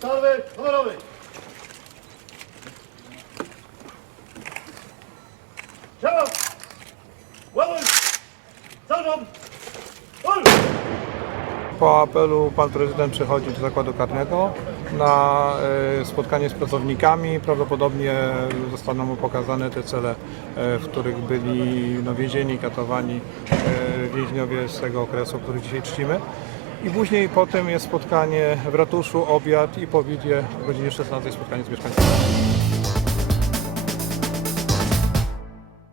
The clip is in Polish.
Salwy honorowej! Po apelu pan prezydent przychodzi do zakładu karnego na e, spotkanie z pracownikami. Prawdopodobnie zostaną mu pokazane te cele, e, w których byli no, więzieni, katowani e, więźniowie z tego okresu, który dzisiaj czcimy. I później potem jest spotkanie w ratuszu, obiad i po obiedzie o godzinie 16 spotkanie z mieszkańcami.